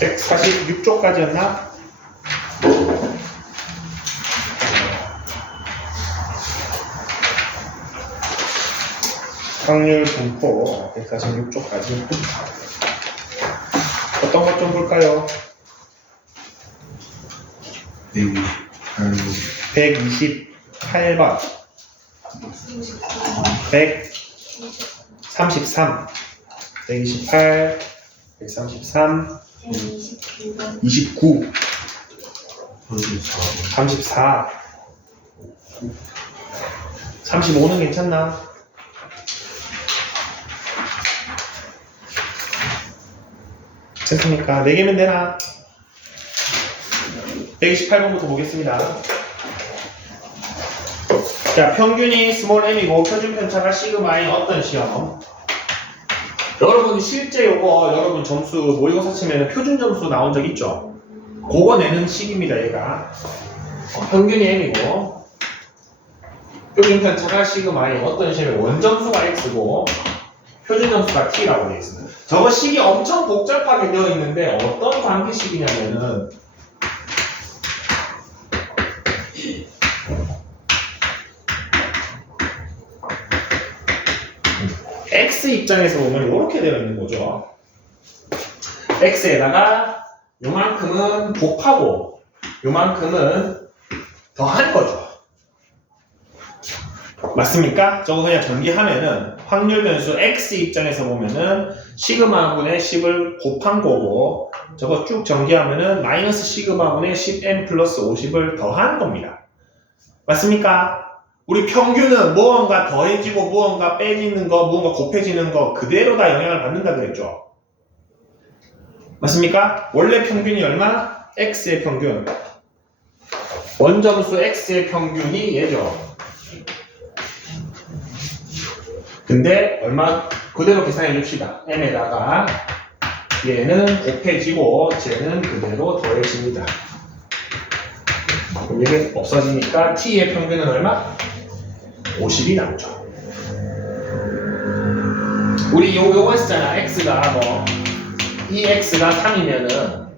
146쪽까지였나? 확률 분포 146쪽까지. 어떤 것 좀 볼까요? 128번 133 128 133 29 34 35는 괜찮나? 됐습니까? 4개면 되나? 128번부터 보겠습니다. 자, 평균이 스몰 m이고 표준 편차가 시그마인 어떤 시험? 여러분 실제 요거 여러분 점수 모의고사 치면 표준 점수 나온 적 있죠? 그거 내는 식입니다. 얘가 평균이 m이고 표준 편차가 시그마인 어떤 시험에 원점수가 x고 표준 점수가 t라고 되어 있습니다. 저거 식이 엄청 복잡하게 되어 있는데 어떤 관계식이냐면은 x 입장에서 보면 이렇게 되어 있는 거죠. x에다가 요만큼은 곱하고 요만큼은 더한 거죠. 맞습니까? 저거 그냥 전개하면은 확률 변수 x 입장에서 보면은 시그마분의 10을 곱한 거고 저거 쭉 전개하면은 마이너스 시그마분의 10n 플러스 50을 더한 겁니다. 맞습니까? 우리 평균은 무언가 더해지고 무언가 빼지는 거, 무언가 곱해지는 거 그대로 다 영향을 받는다 그랬죠. 맞습니까? 원래 평균이 얼마? x의 평균. 원점수 x의 평균이 얘죠. 근데 얼마 그대로 계산해 줍시다. m에다가 얘는 곱해지고 쟤는 그대로 더해집니다. 그럼 이게 없어지니까 t의 평균은 얼마? 50이 남죠. 우리 요거 했잖아. x가 뭐 2x가 3이면은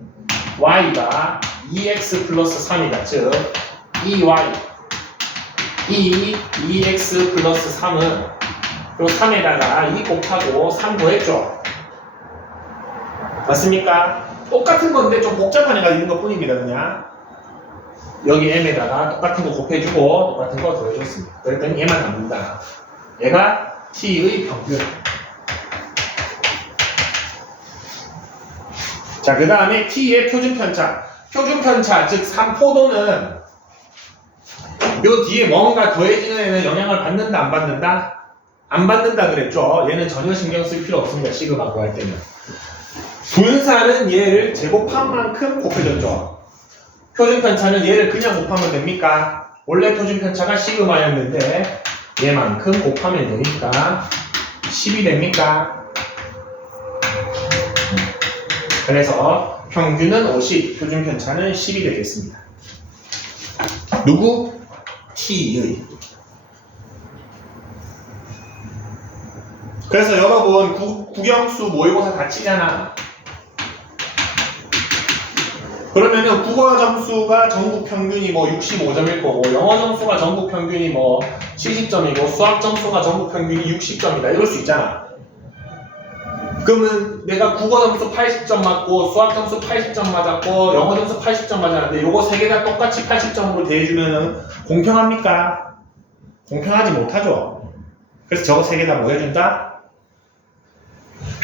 y가 2x 플러스 3이다. 즉 2y 2x 플러스 3은 요 3에다가 2 곱하고 3 더했죠. 맞습니까? 똑같은 건데 좀 복잡한 애가 있는 것 뿐입니다. 그냥 여기 m에다가 똑같은 거 곱해주고 똑같은 거 더해줬습니다. 그랬더니 얘만 남는다. 얘가 t의 평균. 자, 그 다음에 t의 표준 편차. 표준 편차, 즉 3포도는 요 뒤에 뭔가 더해지는 애는 영향을 받는다, 안 받는다? 안 받는다 그랬죠. 얘는 전혀 신경 쓸 필요 없습니다. 시그마 구할 때는. 분사는 얘를 제곱한 만큼 곱해줬죠. 표준 편차는 얘를 그냥 곱하면 됩니까? 원래 표준 편차가 시그마였는데 얘만큼 곱하면 되니까 10이 됩니까? 그래서 평균은 50, 표준 편차는 10이 되겠습니다. 누구? t의. 그래서 여러분 국영수 모의고사 다 치잖아. 그러면은 국어 점수가 전국 평균이 뭐 65점일 거고 영어 점수가 전국 평균이 뭐 70점이고 수학 점수가 전국 평균이 60점이다 이럴 수 있잖아. 그러면 내가 국어 점수 80점 맞고 수학 점수 80점 맞았고 영어 점수 80점 맞았는데 요거 세 개 다 똑같이 80점으로 대해주면은 공평합니까? 공평하지 못하죠. 그래서 저거 세 개 다 뭐 해준다?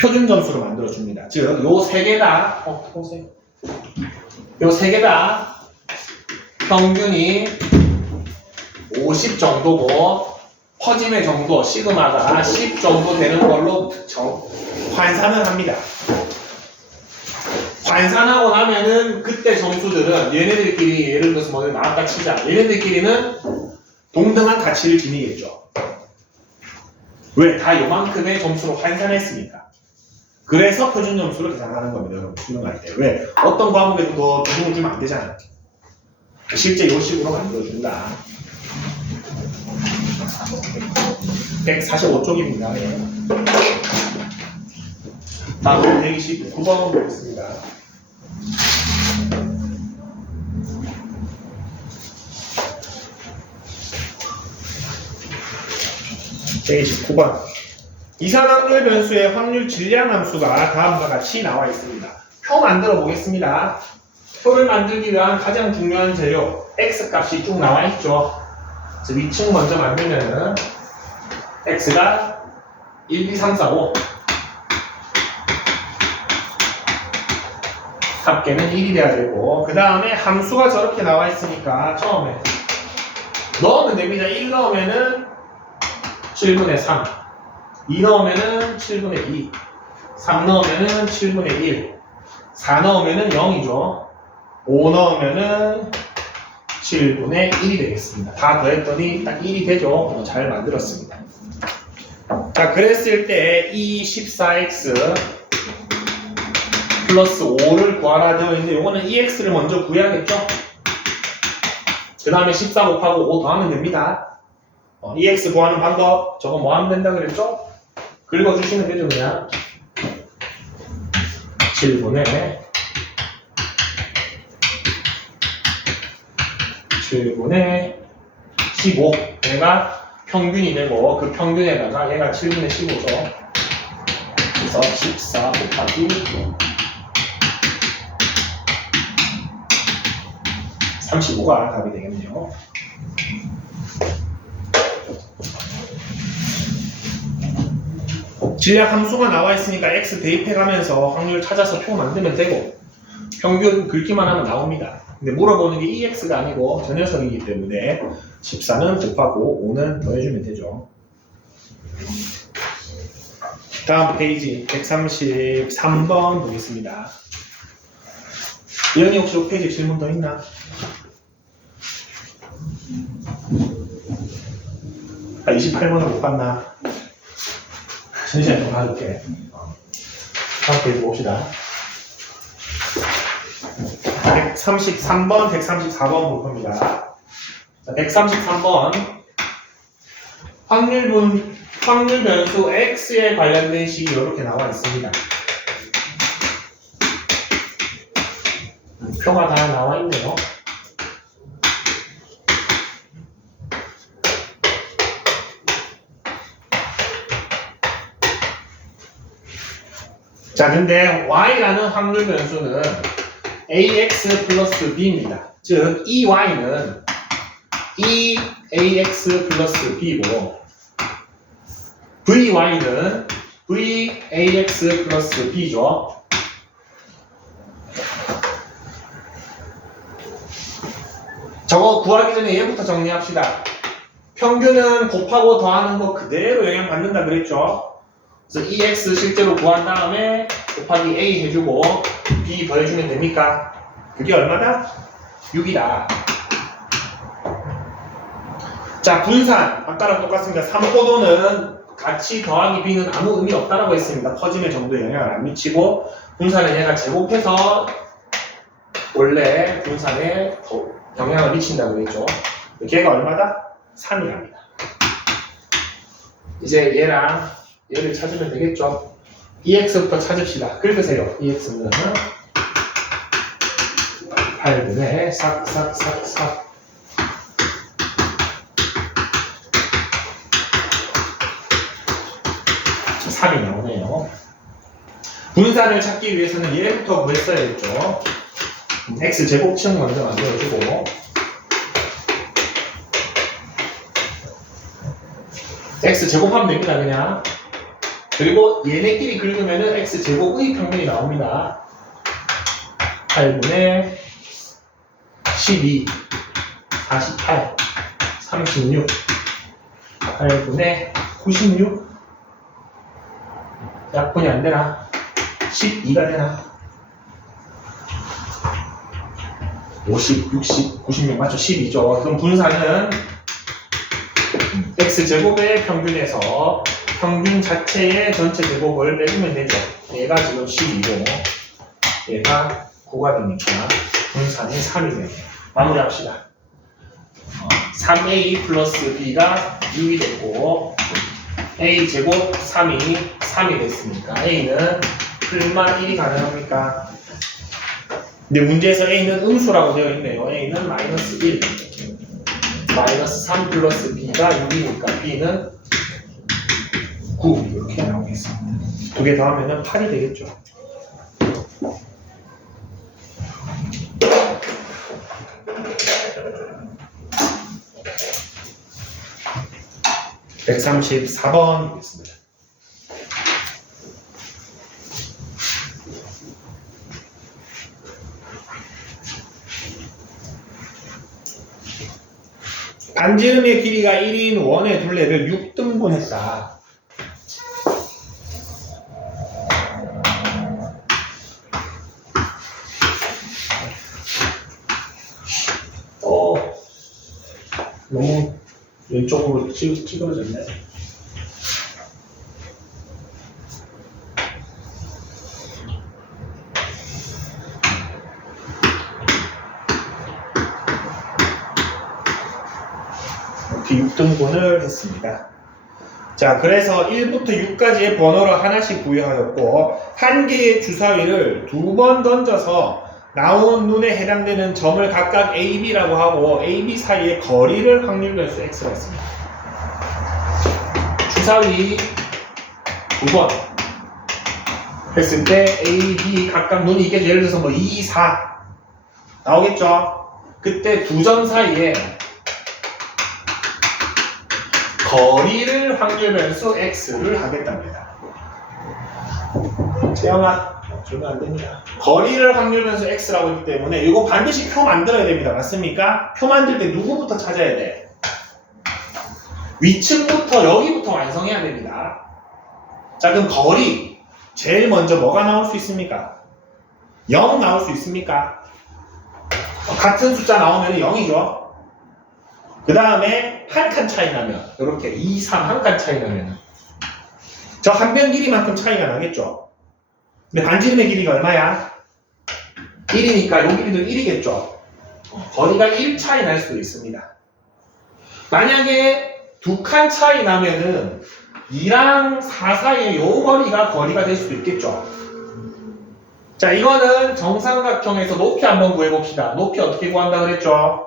표준 점수로 만들어줍니다. 즉 요 세 개 다 보세요. 요 세 개 다 평균이 50 정도고 퍼짐의 정도 시그마가 10 정도 되는 걸로 환산을 합니다. 환산하고 나면은 그때 점수들은 얘네들끼리 예를 들어서 뭐 나왔다 치자. 얘네들끼리는 동등한 가치를 지니겠죠. 왜? 다 요만큼의 점수로 환산했으니까. 그래서 표준 점수를 계산하는 겁니다. 여러분 수능할 때. 왜? 어떤 과목에도 더 비중을 주면 안 되잖아. 실제 요 식으로 만들어준다. 145쪽입니다. 네. 다음 129번 보겠습니다. 제29번. 이산확률 변수의 확률 질량 함수가 다음과 같이 나와 있습니다. 표 만들어 보겠습니다. 표를 만들기 위한 가장 중요한 재료 x 값이 쭉 나와 있죠. 그래서 위층 먼저 만들면은 x가 1, 2, 3, 4, 5 합계는 1이 돼야 되고, 그 다음에 함수가 저렇게 나와 있으니까 처음에 넣으면 됩니다. 1 넣으면은 7분의 3, 2 넣으면은 7분의 2, 3 넣으면은 7분의 1, 4 넣으면은 0이죠. 5 넣으면은 7분의 1이 되겠습니다. 다 더했더니 딱 1이 되죠. 잘 만들었습니다. 자, 그랬을 때 이 14x 플러스 5를 구하라 되어 있는데, 요거는 2x를 먼저 구해야겠죠? 그 다음에 14 곱하고 5 더하면 됩니다. 2x 구하는 방법, 저거 뭐 하면 된다 그랬죠? 긁어주시면 되죠, 그냥. 7분의 15. 얘가 평균이 되고, 그 평균에다가 얘가 7분의 15죠. 그래서 14 곱하기 35가 답이 되겠네요. 질량 함수가 나와 있으니까 x 대입해가면서 확률 찾아서 표 만들면 되고, 평균 긁기만 하면 나옵니다. 근데 물어보는 게 EX가 아니고 저 녀석이기 때문에 14는 곱하고 5는 더해주면 되죠. 다음 페이지 133번 보겠습니다. 이현이 혹시 5페이지 질문 더 있나? 아, 28번을 못 봤나? 천천히 좀 가줄게. 다음 페이지 봅시다. 133번, 134번 볼 겁니다. 자, 133번. 확률 변수 x에 관련된 식이 이렇게 나와 있습니다. 표가 다 나와 있네요. 자, 근데 y라는 확률 변수는 ax 플러스 b입니다. 즉, 이 y는 e ax 플러스 b고, vy는 v ax 플러스 b죠. 저거 구하기 전에 얘부터 정리합시다. 평균은 곱하고 더하는 거 그대로 영향받는다 그랬죠. 그래서 EX 실제로 구한 다음에 곱하기 A 해주고 B 더해주면 됩니까? 그게 얼마다? 6이다. 자, 분산. 아까랑 똑같습니다. 3포도는 같이 더하기 B는 아무 의미 없다라고 했습니다. 퍼짐의 정도에 영향을 안 미치고, 분산은 얘가 제곱해서 원래 분산에 영향을 미친다고 그랬죠. 걔가 얼마다? 3이랍니다. 이제 얘랑 얘를 찾으면 되겠죠. EX부터 찾읍시다. 긁으세요. EX는 8분의 싹 3이 나오네요. 분산을 찾기 위해서는 얘부터 구했어야겠죠. X제곱층 먼저 만들어주고, X제곱하면 됩니다, 그냥. 그리고 얘네끼리 긁으면은 X제곱의 평균이 나옵니다. 8분의 12, 48, 36, 8분의 96, 약분이 안 되나? 12가 되나? 50, 60, 96 맞죠? 12죠. 그럼 분산은 X제곱의 평균에서 평균 자체의 전체 제곱을 빼주면 되죠. 얘가 지금 12고 얘가 9가 되니까 분산이 3이 되네요. 마무리합시다. 3A 플러스 B가 6이 됐고, A 제곱 3이 됐으니까 A는 플마 1이 가능합니까? 근데 문제에서 A는 음수라고 되어 있네요. A는 마이너스 1, 마이너스 3 플러스 B가 6이니까 B는 9 이렇게 나오겠습니다. 두 개 더하면 8이 되겠죠. (134번이겠습니다) 반지름의 길이가 1인 원의 둘레를 6등분했다. 너무 왼쪽으로 찌그러졌네. 이렇게 6등분을 했습니다. 자, 그래서 1부터 6까지의 번호를 하나씩 부여하였고, 한 개의 주사위를 두 번 던져서 나온 눈에 해당되는 점을 각각 A, B라고 하고 A, B 사이의 거리를 확률 변수 X라고 했습니다. 주사위 두 번 했을 때 A, B 각각 눈이 있겠죠. 예를 들어서 뭐 2, 4 나오겠죠. 그때 두 점 사이에 거리를 확률 변수 X를 하겠답니다. 재영아, 주면 안 됩니다. 거리를 확률 변수 X라고 했기 때문에 이거 반드시 표 만들어야 됩니다. 맞습니까? 표 만들 때 누구부터 찾아야 돼? 위층부터 여기부터 완성해야 됩니다. 자, 그럼 거리 제일 먼저 뭐가 나올 수 있습니까? 0 나올 수 있습니까? 같은 숫자 나오면 0이죠. 그 다음에 한 칸 차이 나면 이렇게 2, 3 한 칸 차이 나면 저 한 변 길이만큼 차이가 나겠죠. 근데 반지름의 길이가 얼마야? 1이니까 요 길이도 1이겠죠. 거리가 1 차이 날 수도 있습니다. 만약에 두 칸 차이 나면은 2랑 4 사이의 요 거리가 될 수도 있겠죠. 자, 이거는 정삼각형에서 높이 한번 구해봅시다. 높이 어떻게 구한다 그랬죠?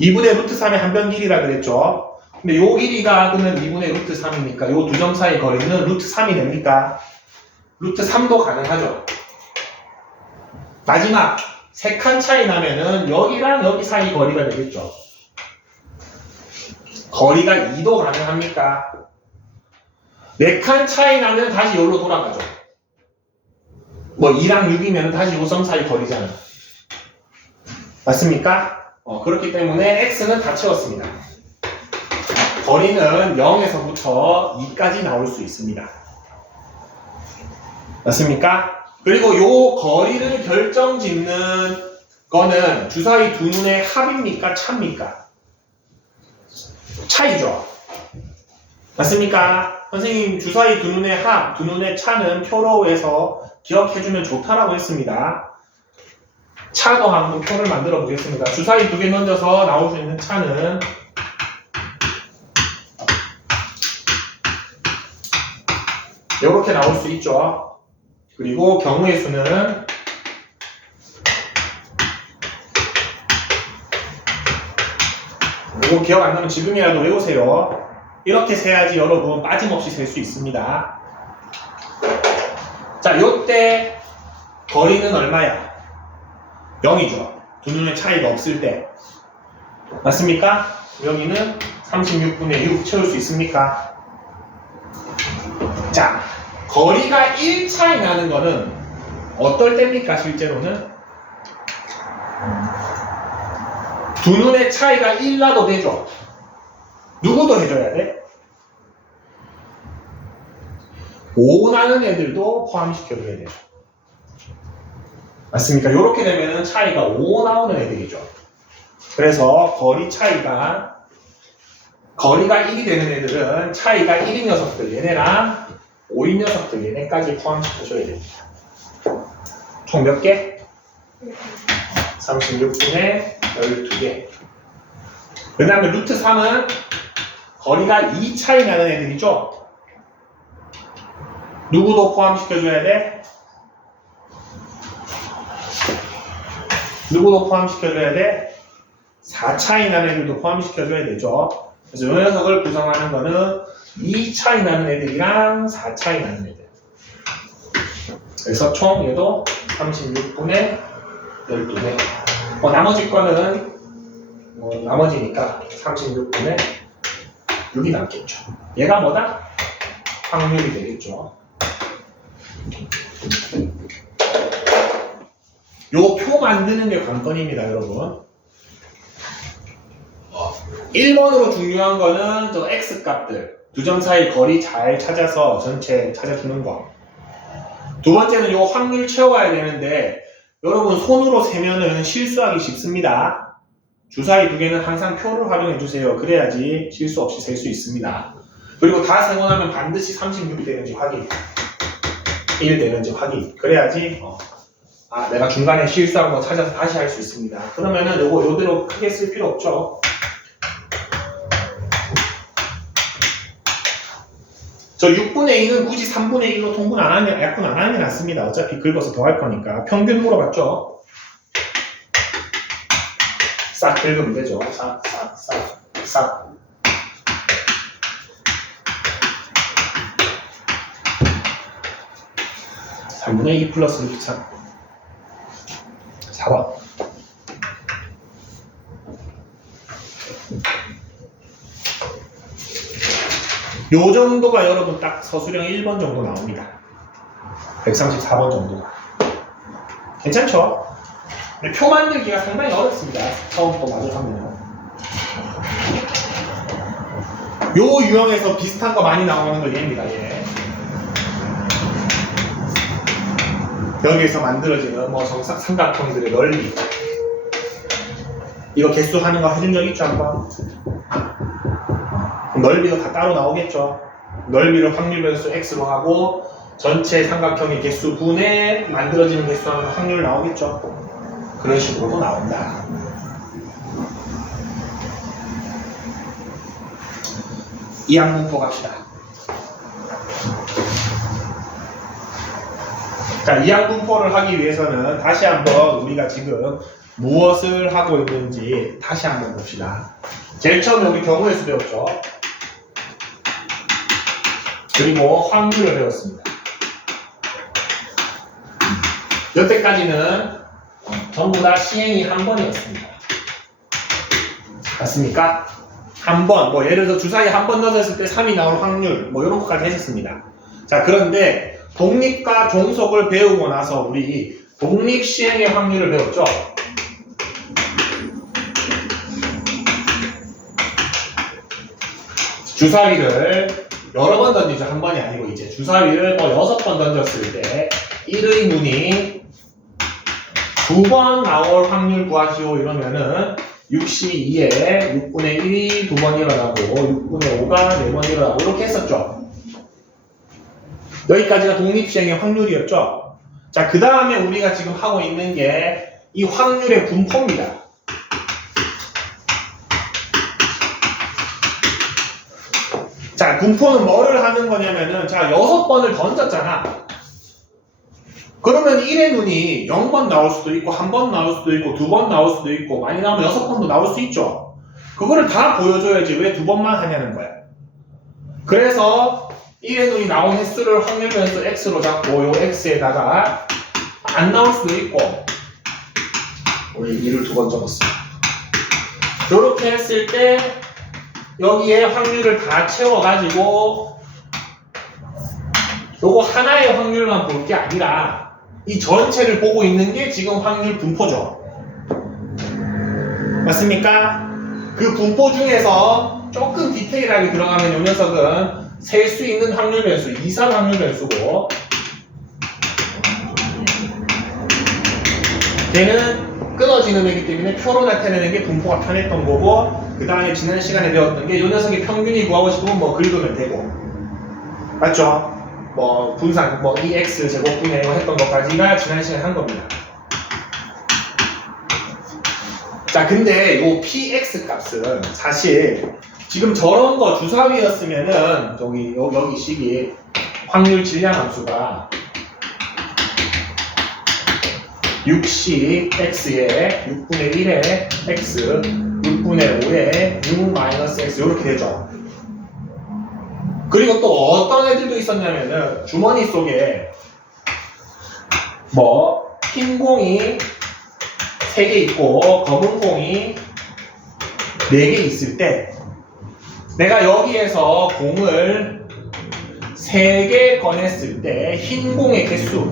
2분의 루트 3의 한 변 길이라 그랬죠. 근데 요 길이가 그러면 2분의 루트 3이니까 요 두 점 사이 거리는 루트 3이 됩니까? 루트 3도 가능하죠. 마지막 3칸 차이 나면은 여기랑 여기 사이 거리가 되겠죠. 거리가 2도 가능합니까? 4칸 차이 나면 다시 여기로 돌아가죠. 뭐 2랑 6이면 다시 요 점 사이 거리잖아요. 맞습니까? 그렇기 때문에 X는 다 채웠습니다. 거리는 0에서부터 2까지 나올 수 있습니다. 맞습니까? 그리고 요 거리를 결정짓는 거는 주사위 두 눈의 합입니까? 차입니까? 차이죠. 맞습니까? 선생님 주사위 두 눈의 합, 두 눈의 차는 표로 해서 기억해주면 좋다라고 했습니다. 차도 한번 표를 만들어 보겠습니다. 주사위 두 개 던져서 나올 수 있는 차는 이렇게 나올 수 있죠. 그리고 경우의 수는 이거 기억 안 나면 지금이라도 외우세요. 이렇게 세야지 여러분 빠짐없이 셀 수 있습니다. 자, 요때 거리는 얼마야? 0이죠. 두 눈의 차이가 없을 때. 맞습니까? 여기는 36분의 6 채울 수 있습니까? 자, 거리가 1 차이 나는 거는 어떨 때입니까? 실제로는 두 눈의 차이가 1 나도 되죠. 누구도 해줘야 돼? 5 나는 애들도 포함시켜줘야 돼요. 맞습니까? 이렇게 되면은 차이가 5 나오는 애들이죠. 그래서 거리가 1이 되는 애들은 차이가 1인 녀석들 얘네랑 5인 녀석들 얘네까지 포함시켜줘야 됩니다. 총 몇 개? 36분의 12개. 그 다음에 루트 3은 거리가 2 차이 나는 애들이죠. 누구도 포함시켜줘야 돼? 누구도 포함시켜줘야 돼? 4 차이 나는 애들도 포함시켜줘야 되죠. 그래서 이 녀석을 구성하는 거는 2 차이 나는 애들이랑 4 차이 나는 애들. 그래서 총 얘도 36분의 12배. 나머지 거는 나머지니까 36분의 6이 남겠죠. 얘가 뭐다? 확률이 되겠죠. 요 표 만드는 게 관건입니다, 여러분. 1번으로 중요한 거는 저 x 값들, 두 점 사이 거리 잘 찾아서 전체 찾아주는 거. 두 번째는 요 확률 채워야 되는데 여러분 손으로 세면은 실수하기 쉽습니다. 주사위 두 개는 항상 표를 활용해 주세요. 그래야지 실수 없이 셀 수 있습니다. 그리고 다 세고 나면 반드시 36 되는지 확인, 1 되는지 확인. 그래야지 내가 중간에 실수한 거 찾아서 다시 할 수 있습니다. 그러면은 요대로 크게 쓸 필요 없죠. 저 6분의 2는 굳이 3분의 1로 통분 안 하는 게, 약분 안 하는 게 낫습니다. 어차피 긁어서 더 할 거니까. 평균 물어봤죠? 싹 긁으면 되죠. 싹. (3분의 2 플러스 63) 4번. 요 정도가 여러분 딱 서술형 1번 정도 나옵니다. 134번 정도가. 괜찮죠? 근데 표 만들기가 상당히 어렵습니다. 처음부터 마주하면. 요 유형에서 비슷한 거 많이 나오는 거 얘입니다. 얘. 여기에서 만들어지는 삼각형들의 넓이. 이거 개수하는 거 해준 적 있죠, 한번? 넓이도 다 따로 나오겠죠. 넓이를 확률 변수 x로 하고 전체 삼각형의 개수 분의 만들어지는 개수하는 확률 나오겠죠. 그런 식으로도 나온다. 이항분포 갑시다. 자, 이항분포를 하기 위해서는 다시 한번 우리가 지금 무엇을 하고 있는지 다시 한번 봅시다. 제일 처음에 우리 경우의 수 배웠죠. 그리고 확률을 배웠습니다. 여태까지는 전부 다 시행이 한 번이었습니다. 맞습니까? 한 번, 예를 들어 주사위에 한 번 넣었을 때 3이 나올 확률, 이런 것까지 했었습니다. 자, 그런데 독립과 종속을 배우고 나서 우리 독립 시행의 확률을 배웠죠? 주사위를 여러 번 던지죠. 한 번이 아니고 이제 주사위를 6번 던졌을 때 1의 문이 2번 나올 확률 구하시오 이러면은 62에 6분의 1이 2번 일어나고 6분의 5가 4번 일어나고 이렇게 했었죠. 여기까지가 독립시행의 확률이었죠. 자, 그 다음에 우리가 지금 하고 있는 게 이 확률의 분포입니다. 자, 분포는 뭐를 하는 거냐면은, 자, 6번을 던졌잖아. 그러면 1의 눈이 0번 나올 수도 있고, 1번 나올 수도 있고, 2번 나올 수도 있고, 많이 나오면 6번도 나올 수 있죠. 그거를 다 보여줘야지 왜 2번만 하냐는 거야. 그래서 1의 눈이 나온 횟수를 확률 변수 x로 잡고, 요 x에다가 안 나올 수도 있고, 우리 2를 2번 적었어. 이렇게 했을 때, 여기에 확률을 다 채워가지고 요거 하나의 확률만 볼 게 아니라 이 전체를 보고 있는 게 지금 확률 분포죠. 맞습니까? 그 분포 중에서 조금 디테일하게 들어가면 이 녀석은 셀 수 있는 확률 변수, 이산 확률 변수고 걔는 끊어지는 애기 때문에 표로 나타내는 게 분포가 편했던 거고 그 다음에 지난 시간에 배웠던 게 이 녀석의 평균이 구하고 싶으면 긁으면 되고 맞죠? 분산 EX 제곱분의 했던 것까지가 지난 시간에 한 겁니다. 자, 근데 요 PX 값은 사실 지금 저런 거 주사위였으면은 여기 식이 확률 질량 함수가 60 x에 6분의 1에 x 6분의 5에 6 마이너스 x 이렇게 되죠. 그리고 또 어떤 애들도 있었냐면은 주머니 속에 뭐 흰 공이 3개 있고 검은 공이 4개 있을 때 내가 여기에서 공을 3개 꺼냈을 때 흰 공의 개수를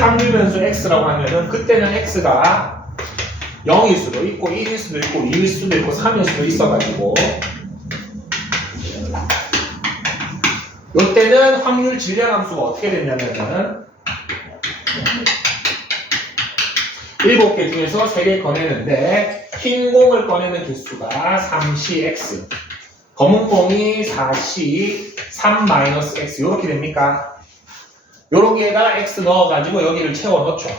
확률 변수 x라고 하면은 그때는 x가 0일 수도 있고 1일 수도 있고 2일 수도 있고 3일 수도 있어가지고 이때는 확률 질량 함수가 어떻게 됐냐면은 7개 중에서 3개 꺼내는데 흰 공을 꺼내는 개수가 3cx 검은 공이 4c 3-x 이렇게 됩니까? 요렇게에다 x 넣어가지고 여기를 채워넣죠.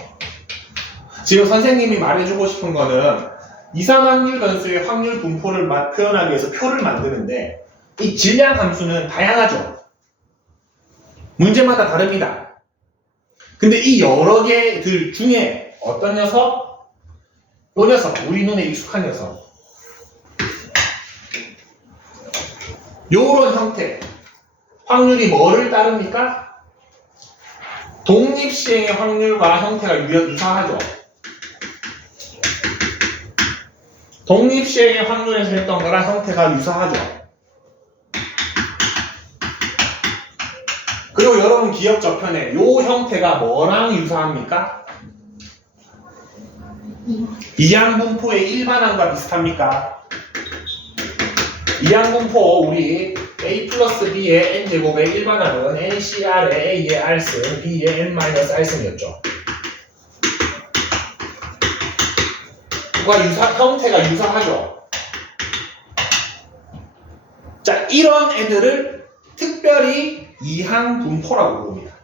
지금 선생님이 말해주고 싶은 거는 이상확률 변수의 확률 분포를 표현하기 위해서 표를 만드는데 이 질량 함수는 다양하죠. 문제마다 다릅니다. 근데 이 여러 개들 중에 어떤 녀석? 요 녀석, 우리 눈에 익숙한 녀석. 요런 형태. 확률이 뭐를 따릅니까? 독립시행의 확률과 형태가 유사하죠. 독립시행의 확률에서 했던 거랑 형태가 유사하죠. 그리고 여러분 기억 저편에 요 형태가 뭐랑 유사합니까? 이항분포의 일반항과 비슷합니까? 이항분포 우리 a 플러스 b의 n제곱의 일반항은 ncr의 a의 r승, b의 n-r승이었죠. 그과 형태가 유사하죠. 자, 이런 애들을 특별히 이항분포라고 부릅니다.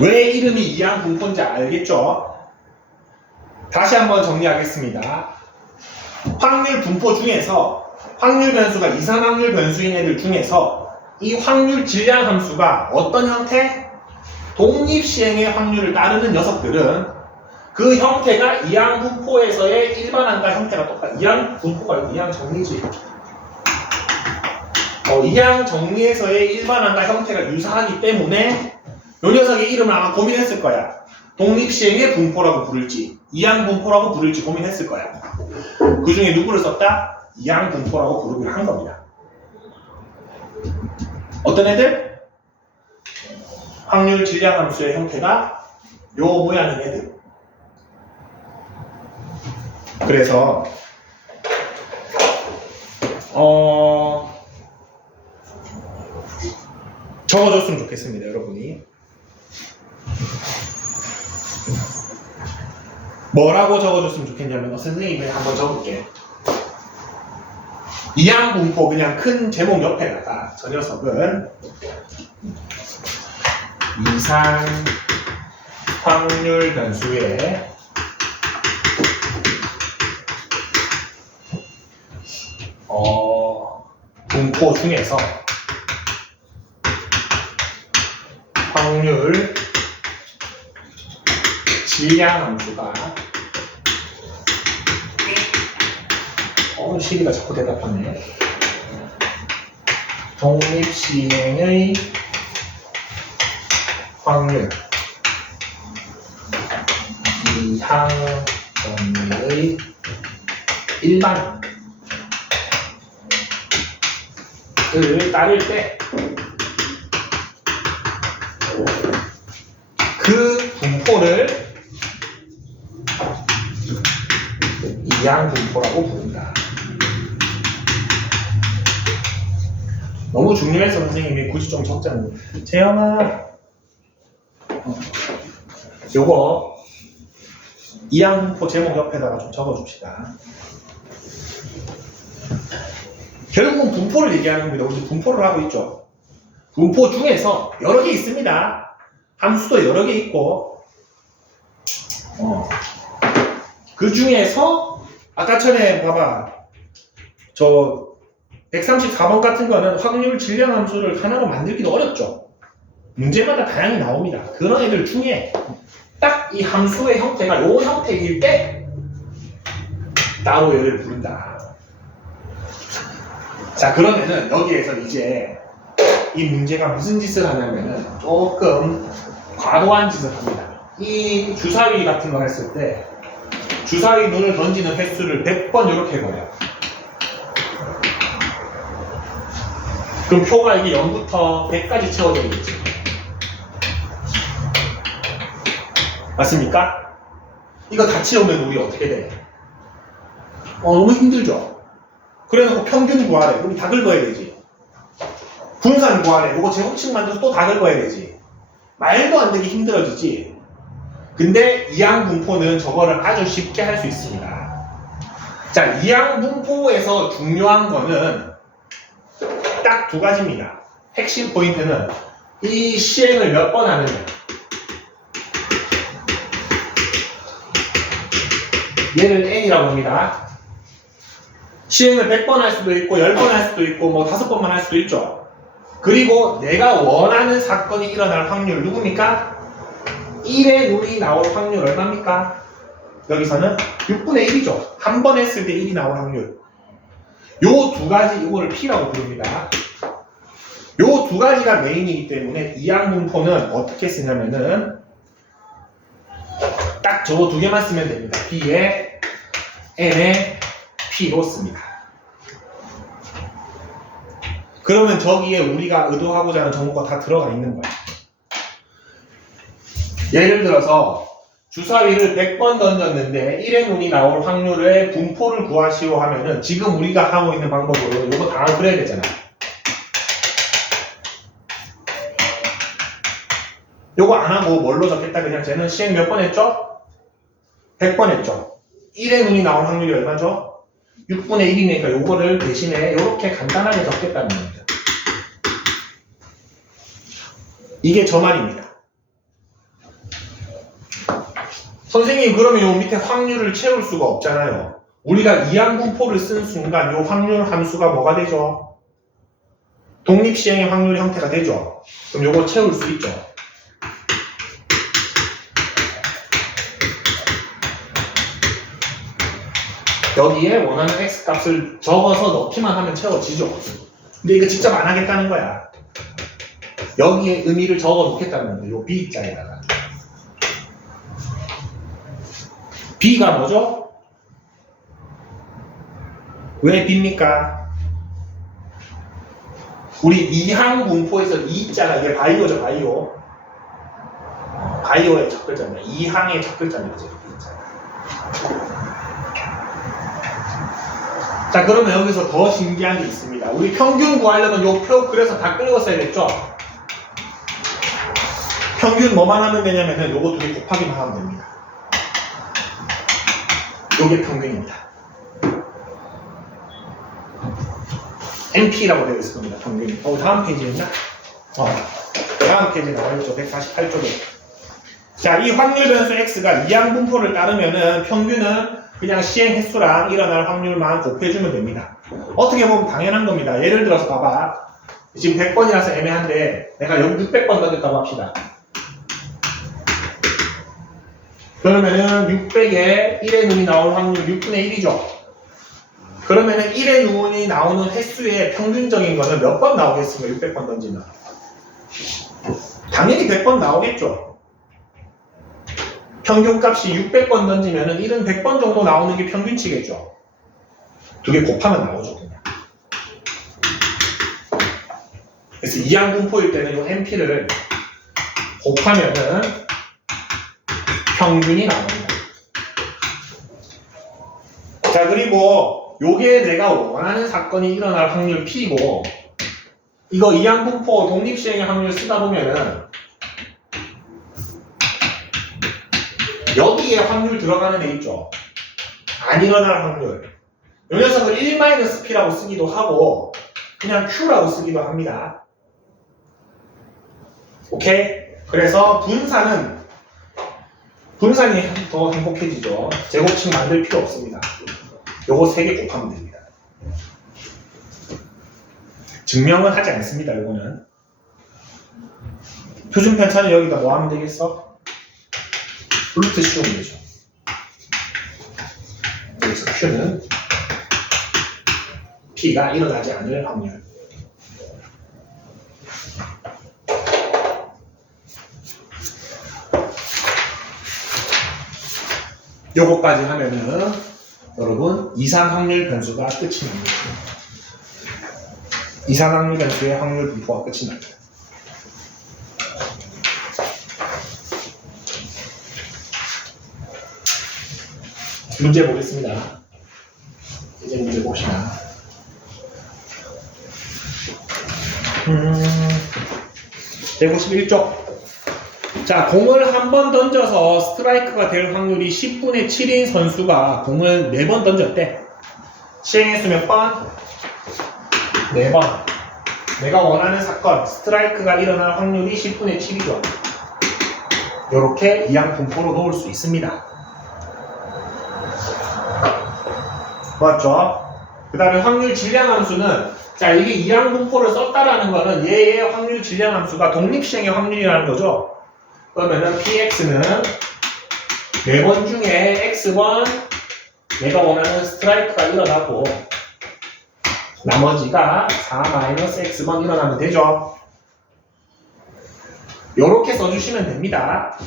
왜 이름이 이항분포인지 알겠죠? 다시 한번 정리하겠습니다. 확률 분포 중에서 확률 변수가 이상확률 변수인 애들 중에서 이 확률 질량 함수가 어떤 형태? 독립시행의 확률을 따르는 녀석들은 그 형태가 이항분포에서의 일반항과 형태가 똑같아. 이항분포가 아니고 이항정리지. 이항정리에서의 일반항과 형태가 유사하기 때문에 이 녀석의 이름을 아마 고민했을 거야. 독립시행의 분포라고 부를지 이항분포라고 부를지 고민했을 거야. 그 중에 누구를 썼다? 이항분포라고 부르기로 한 겁니다. 어떤 애들? 확률 질량 함수의 형태가 요 모양인 애들. 그래서 적어줬으면 좋겠습니다, 여러분이. 뭐라고 적어줬으면 좋겠냐면 선생님이 한번 적을게. 이항분포 그냥 큰 제목 옆에다가 저 녀석은 이상 확률 변수의 분포 중에서 확률 질량 함수가 시리가 자꾸 대답하네. 독립시행의 확률 이항정리의 일반을 따를 때 그 분포를 이항분포라고 부른다. 너무 중요해서 선생님이 굳이 좀 적자는 재영아 요거 이항분포 제목 옆에다가 좀 적어줍시다. 결국은 분포를 얘기하는 겁니다. 우리 분포를 하고 있죠. 분포 중에서 여러 개 있습니다. 함수도 여러 개 있고 그 중에서 아까 전에 봐봐 저 134번 같은 거는 확률 질량 함수를 하나로 만들기도 어렵죠. 문제마다 다양히 나옵니다. 그런 애들 중에 딱 이 함수의 형태가 요 형태일 때 따로 얘를 부른다. 자, 그러면은 여기에서 이제 이 문제가 무슨 짓을 하냐면은 조금 과도한 짓을 합니다. 이 주사위 같은 거 했을 때 주사위 눈을 던지는 횟수를 100번 이렇게 해버려요. 그럼 표가 이게 0부터 100까지 채워져 있겠지. 맞습니까? 이거 다 채우면 우리 어떻게 돼? 너무 힘들죠? 그래놓고 평균 구하래. 우리 다 긁어야 되지. 분산 구하래. 이거 제곱식 만들어서 또 다 긁어야 되지. 말도 안 되게 힘들어지지. 근데 이항분포는 저거를 아주 쉽게 할 수 있습니다. 자, 이항분포에서 중요한 거는 딱 두 가지입니다. 핵심 포인트는 이 시행을 몇 번 하느냐. 얘를 n이라고 합니다. 시행을 100번 할 수도 있고 10번 할 수도 있고 뭐 5번만 할 수도 있죠. 그리고 내가 원하는 사건이 일어날 확률 누굽니까? 1의 눈이 나올 확률 얼마입니까? 여기서는 6분의 1이죠. 한 번 했을 때 1이 나올 확률. 요 두 가지 이거를 P라고 부릅니다. 요 두 가지가 메인이기 때문에 이항분포는 어떻게 쓰냐면은 딱 저거 두 개만 쓰면 됩니다. B에 N에 P로 씁니다. 그러면 저기에 우리가 의도하고자 하는 정보가 다 들어가 있는 거야. 예를 들어서 주사위를 100번 던졌는데 1의 눈이 나올 확률의 분포를 구하시오 하면은 지금 우리가 하고 있는 방법으로 이거 다 그려야 되잖아. 요거 안 하고 뭘로 적겠다 그냥 쟤는 시행 몇 번 했죠? 100번 했죠. 1의 눈이 나올 확률이 얼마죠? 6분의 1이니까 요거를 대신에 이렇게 간단하게 적겠다는 겁니다. 이게 저 말입니다. 선생님 그러면 요 밑에 확률을 채울 수가 없잖아요. 우리가 이항분포를 쓴 순간 요 확률 함수가 뭐가 되죠? 독립시행의 확률 형태가 되죠. 그럼 요거 채울 수 있죠. 여기에 원하는 x값을 적어서 넣기만 하면 채워지죠. 근데 이거 직접 안 하겠다는 거야. 여기에 의미를 적어 놓겠다는 거예요. 요 B자에다가. B가 뭐죠? 왜 B입니까? 우리 이항분포에서 이자가 이게 바이오죠, 바이오. 바이오의 첫 글자입니다. 이항의 첫 글자입니다. 자, 그러면 여기서 더 신기한 게 있습니다. 우리 평균 구하려면 요 표 그래서 다 긁었어야겠죠? 평균 뭐만 하면 되냐면은 요거 두 개 곱하기만 하면 됩니다. 요게 평균입니다. NP라고 되어 있을 겁니다. 평균이. 다음 페이지였나? 다음 페이지 나와있죠. 148쪽에. 자, 이 확률 변수 X가 이항분포를 따르면은 평균은 그냥 시행 횟수랑 일어날 확률만 곱해주면 됩니다. 어떻게 보면 당연한 겁니다. 예를 들어서 봐봐. 지금 100번이라서 애매한데 내가 여기 600번 던졌다고 합시다. 그러면은 600에 1의 눈이 나올 확률 6분의 1이죠. 그러면은 1의 눈이 나오는 횟수의 평균적인 거는 몇 번 나오겠습니까? 600번 던지면. 당연히 100번 나오겠죠. 평균값이 600번 던지면은 1은 100번 정도 나오는 게 평균치겠죠. 두 개 곱하면 나오죠, 그냥. 그래서 이항분포일 때는 이 NP를 곱하면은 평균이 나옵니다. 자, 그리고 요게 내가 원하는 사건이 일어날 확률 P고, 이거 이항분포 독립시행의 확률 쓰다 보면은 여기에 확률 들어가는 애 있죠. 안 일어날 확률. 이 녀석을 1-P라고 쓰기도 하고 그냥 Q라고 쓰기도 합니다. 오케이? 그래서 분산이 더 행복해지죠. 제곱식 만들 필요 없습니다. 요거 3개 곱하면 됩니다. 증명은 하지 않습니다. 요거는. 표준 편차는 여기다 뭐 하면 되겠어? 루트 씌우면 되죠. 여기서 Q는 P가 일어나지 않을 확률. 요거까지 하면은 여러분 이상 확률 변수가 끝이 납니다. 이상 확률 변수의 확률 분포가 끝이 납니다. 문제 보겠습니다. 이제 문제 봅시다. 151쪽. 자, 공을 한 번 던져서 스트라이크가 될 확률이 10분의 7인 선수가 공을 4번 던졌대. 시행횟수 몇 번? 4번. 내가 원하는 사건, 스트라이크가 일어날 확률이 10분의 7이죠. 이렇게 이항 분포로 놓을 수 있습니다. 맞죠? 그 다음에 확률 질량 함수는, 자, 이게 이항 분포를 썼다라는 거는 얘의 확률 질량 함수가 독립시행의 확률이라는 거죠. 그러면은 px는 4번 중에 x번 내가 원하는 스트라이크가 일어나고 나머지가 4-x번 일어나면 되죠. 요렇게 써주시면 됩니다.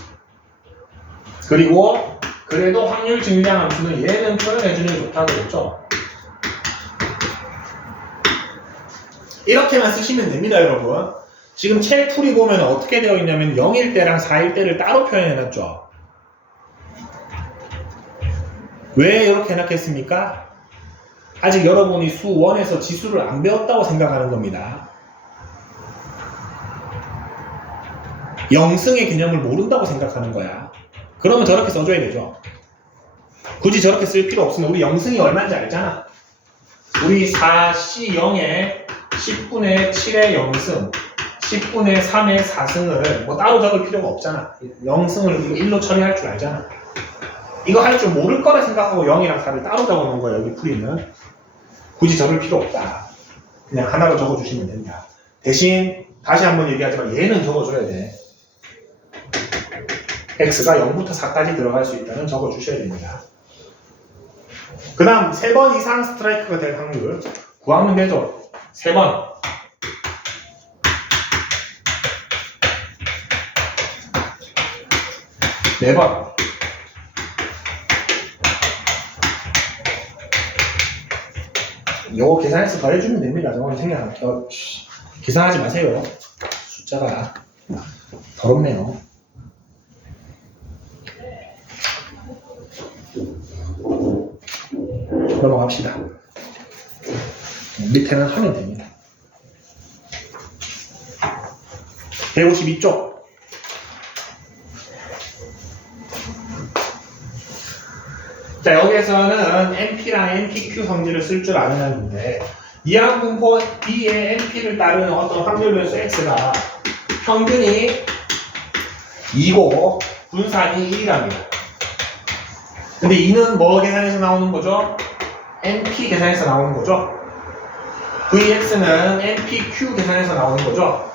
그리고 그래도 확률 질량 함수는 얘는 표현해주는 게 좋다고 그랬죠. 이렇게만 쓰시면 됩니다, 여러분. 지금 책 풀이 보면 어떻게 되어 있냐면 0일 때랑 4일 때를 따로 표현해놨죠. 왜 이렇게 해놨겠습니까? 아직 여러분이 수 1에서 지수를 안 배웠다고 생각하는 겁니다. 영승의 개념을 모른다고 생각하는 거야. 그러면 저렇게 써줘야 되죠. 굳이 저렇게 쓸 필요 없으면 우리 영승이 얼마인지 알잖아. 우리 4C0에 10분의 7의 영승 10분의 3의 4승을 뭐 따로 적을 필요가 없잖아. 0승을 1로 처리할 줄 알잖아. 이거 할 줄 모를 거라 생각하고 0이랑 4를 따로 적어 놓은 거야, 여기 풀이는. 굳이 적을 필요 없다. 그냥 하나로 적어 주시면 된다. 대신 다시 한번 얘기하지만 얘는 적어줘야 돼. x가 0부터 4까지 들어갈 수 있다는 적어 주셔야 됩니다. 그 다음 3번 이상 스트라이크가 될 확률 구하면 되죠. 3번. 네 번. 요거 계산해서 더해주면 됩니다. 저건 계산하지 마세요. 숫자가 더럽네요. 넘어갑시다. 밑에는 하면 됩니다. 152쪽. 자, 여기에서는 NP랑 NPQ 성질을 쓸 줄 아는 한인데 이항 분포 B의 NP를 따르는 어떤 확률 변수 X가 평균이 2고 분산이 1이랍니다. 근데 2는 뭐 계산해서 나오는 거죠? NP 계산해서 나오는 거죠? VX는 NPQ 계산해서 나오는 거죠?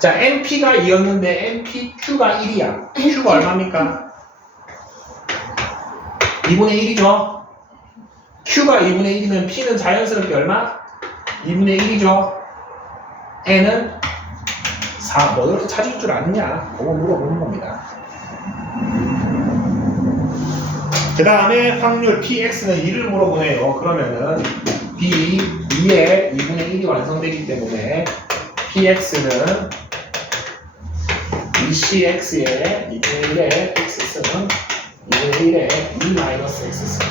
자, NP가 2였는데 NPQ가 1이야. Q가 얼마입니까? 2분의 1이죠. Q가 2분의 1이면 P는 자연스럽게 얼마? 2분의 1이죠. N은 4. 뭐 이렇게 찾을 줄 아느냐? 그거 물어보는 겁니다. 그 다음에 확률 PX는 2를 물어보네요. 그러면은 B2에 2분의 1이 완성되기 때문에 PX는 2CX에 2분의 1의 X승 2분의 1에 2-X승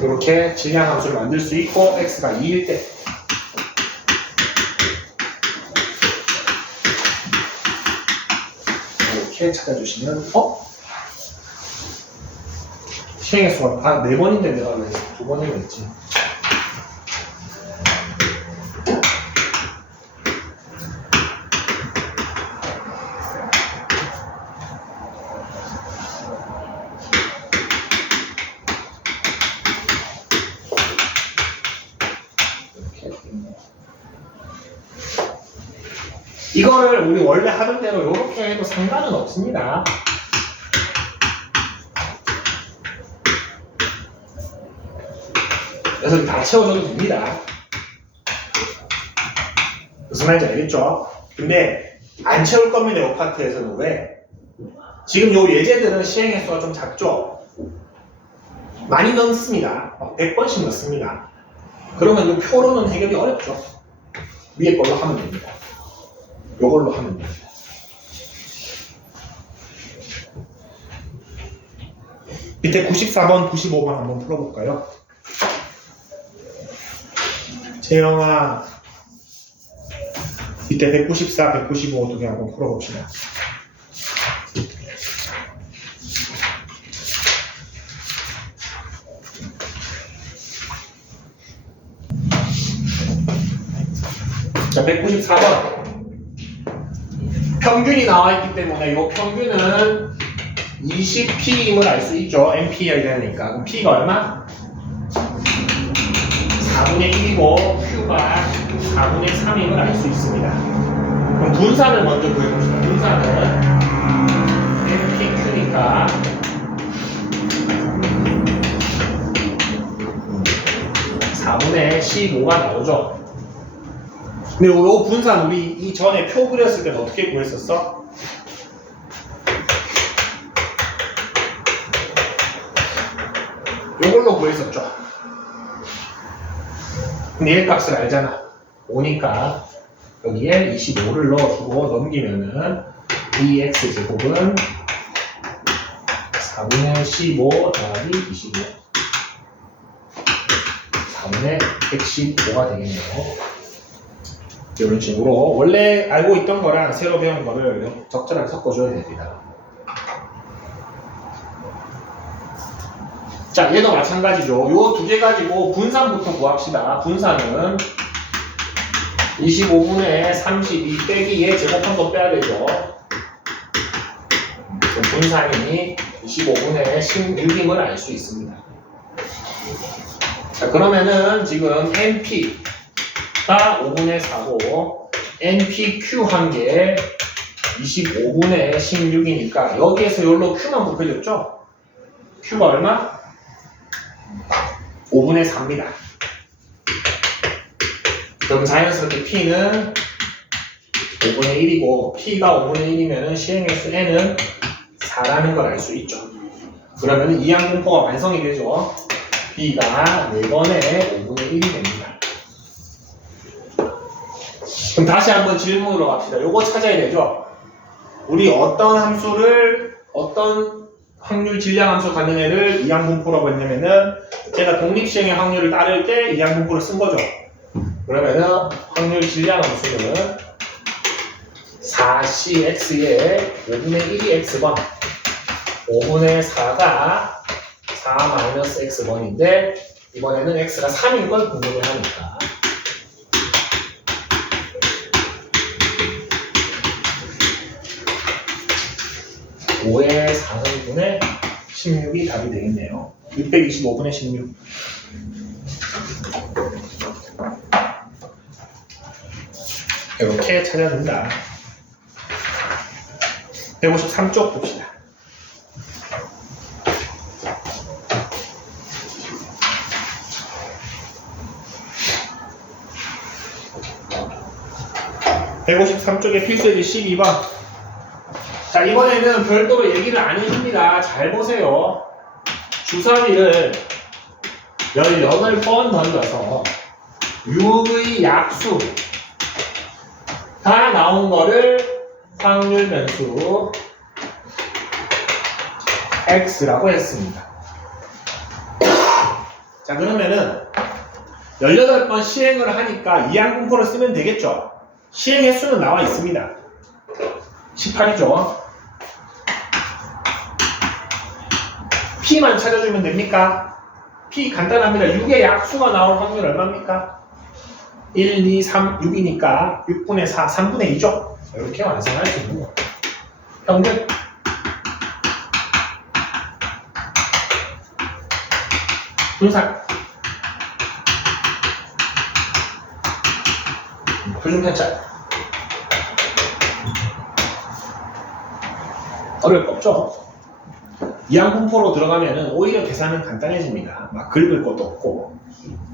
이렇게 질량 함수를 만들 수 있고 X가 2일 때 이렇게 찾아주시면 시행횟수가 4번인데 내가 왜 2번이나 했지? 이거를 우리 원래 하던 대로 이렇게 해도 상관은 없습니다. 그래서 다 채워줘도 됩니다. 무슨 말인지 알겠죠? 근데 안 채울 겁니다. 이 파트에서는. 왜? 지금 요 예제들은 시행 횟수가 좀 작죠? 많이 넣습니다. 100번씩 넣습니다. 그러면 이 표로는 해결이 어렵죠? 위에 걸로 하면 됩니다. 요걸로 하면 됩니다. 밑에 94번, 95번 한번 풀어볼까요? 재영아, 밑에 194, 195 두 개 한번 풀어봅시다. 자, 194번. 평균이 나와있기 때문에 이 평균은 20P임을 알 수 있죠. MP가 되니까. 그럼 P가 얼마? 4분의 1이고 Q가 4분의 3임을 알 수 있습니다. 그럼 분산을 먼저 구해봅시다. 분산은 MPQ니까 4분의 15가 나오죠. 근데 요 분산 우리 이전에 표 그렸을 때는 어떻게 구했었어? 요걸로 구했었죠. 근데 얘 값을 알잖아. 5니까 여기에 25를 넣어주고 넘기면은 dx제곱은 4분의 15 더하기 25 4분의 115가 되겠네요. 이런 식으로 원래 알고 있던 거랑 새로 배운 거를 적절하게 섞어줘야 됩니다. 자, 얘도 마찬가지죠. 요 두 개 가지고 분산부터 구합시다. 분산은 25분의 32 빼기 얘 제곱한 거 빼야 되죠. 분산이 25분의 16임을 알 수 있습니다. 자, 그러면은 지금 NP가 5분의 4고 NPQ 한 개 25분의 16이니까 여기에서 여기로 Q만 곱해줬죠? Q가 얼마? 5분의 4입니다. 그럼 자연스럽게 P는 5분의 1이고 P가 5분의 1이면 시행횟수 N은 4라는 걸 알 수 있죠. 그러면 이항분포가 완성이 되죠. B가 4번에 5분의 1이 됩니다. 그럼 다시 한번 질문으로 갑시다. 요거 찾아야 되죠. 우리 어떤 함수를 어떤 확률 질량 함수 갖는 애를 이항분포라고 했냐면은 제가 독립시행의 확률을 따를 때 이항분포를 쓴 거죠. 그러면은 확률 질량 함수는 4cx에 5분의 1이 x번 5분의 4가 4-x번인데 이번에는 x가 3인 걸 궁금해하니까 5의 4분의 16이 답이 되겠네요. 625분의 16. 이렇게 찾아준다. 153쪽 봅시다. (153쪽에) 필수예제 12번. 자, 이번에는 별도로 얘기를 안 해줍니다. 잘 보세요. 주사위를 18번 던져서 6의 약수 다 나온 거를 확률 변수 x라고 했습니다. 자, 그러면은 18번 시행을 하니까 이항분포를 쓰면 되겠죠. 시행 횟수는 나와 있습니다. 18이죠. P만 찾아주면 됩니까? P 간단합니다. 6의 약수가 나올 확률 얼마입니까? 1, 2, 3, 6이니까 6분의 4, 3분의 2죠. 이렇게 완성할 수 있는 거예요. 평균. 분산. 표준 편차. 어려울 거 없죠? 이항분포로 들어가면은 오히려 계산은 간단해집니다. 막 긁을 것도 없고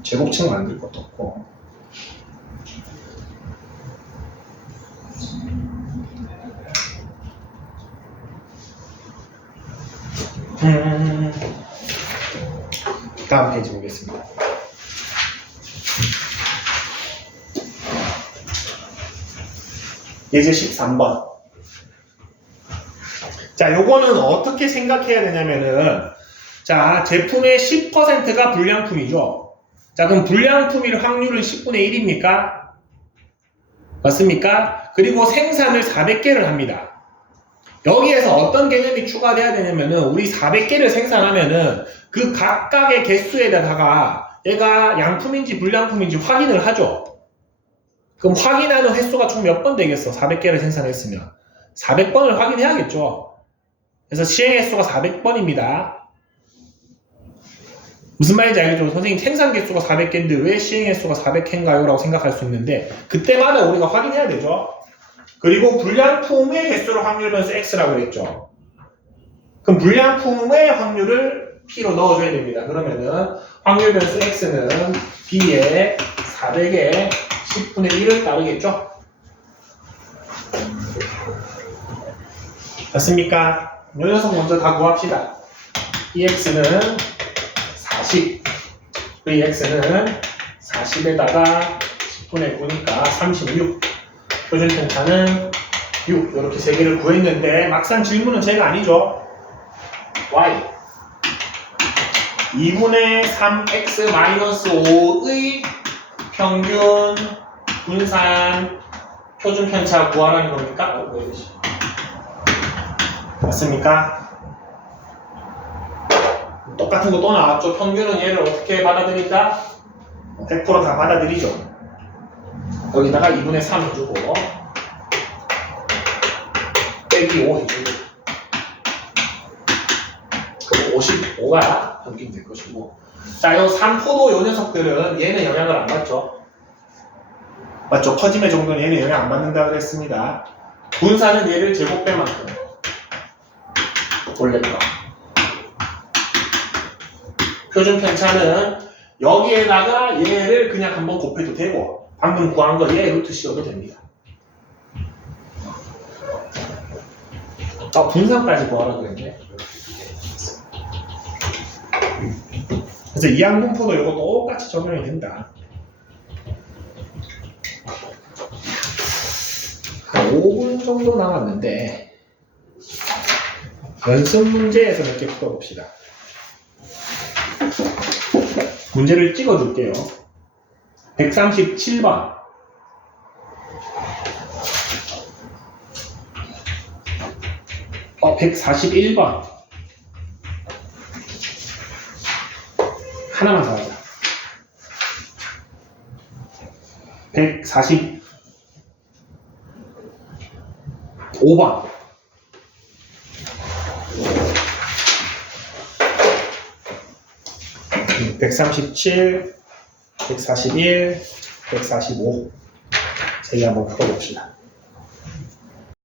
제곱층 만들 것도 없고. 다음 페이지 보겠습니다. 예제 13번. 자, 요거는 어떻게 생각해야 되냐면은, 자, 제품의 10%가 불량품이죠. 자, 그럼 불량품일 확률은 10분의 1입니까? 맞습니까? 그리고 생산을 400개를 합니다. 여기에서 어떤 개념이 추가돼야 되냐면은, 우리 400개를 생산하면은, 그 각각의 개수에다가 얘가 양품인지 불량품인지 확인을 하죠. 그럼 확인하는 횟수가 총 몇 번 되겠어? 400개를 생산했으면 400번을 확인해야겠죠. 그래서 시행 횟수가 400번입니다. 무슨 말인지 알겠죠? 선생님 생산 개수가 400개인데 왜 시행 횟수가 400개인가요? 라고 생각할 수 있는데 그때마다 우리가 확인해야 되죠. 그리고 불량품의 개수를 확률 변수 x라고 했죠. 그럼 불량품의 확률을 p로 넣어줘야 됩니다. 그러면은 확률 변수 x는 b에 400에 10분의 1을 따르겠죠? 맞습니까? 이 녀석 먼저 다 구합시다. 이 x는 40, 이 x는 40에다가 10분의 9니까 36, 표준 편차는 6, 이렇게 세 개를 구했는데 막상 질문은 제가 아니죠. y 2분의 3x-5의 평균 분산 표준 편차 구하라는 겁니까? 맞습니까? 똑같은 거 또 나왔죠. 평균은 얘를 어떻게 받아들인다? 100% 다 받아들이죠. 여기다가 2분의 3 해주고 빼기 5 해주고 그럼 55가 평균이 될 것이고, 자, 요 3포도 요 녀석들은 얘는 영향을 안 받죠. 맞죠? 퍼짐의 정도는 얘는 영향 안 받는다 그랬습니다. 분산은 얘를 제곱배만큼 올렸다. 표준 편차는 여기에다가 얘를 그냥 한번 곱해도 되고 방금 구한 거 얘 루트 씌워도 됩니다. 분산까지 구하라 그랬네. 그래서 이항분포도 이거 똑같이 적용이 된다. 한 5분 정도 남았는데 연습 문제에서 몇 개 풀어봅시다. 문제를 찍어줄게요. 137번. 어, 141번. 하나만 더 하자. 145번. 137, 141, 145. 세 개 한번 풀어봅시다.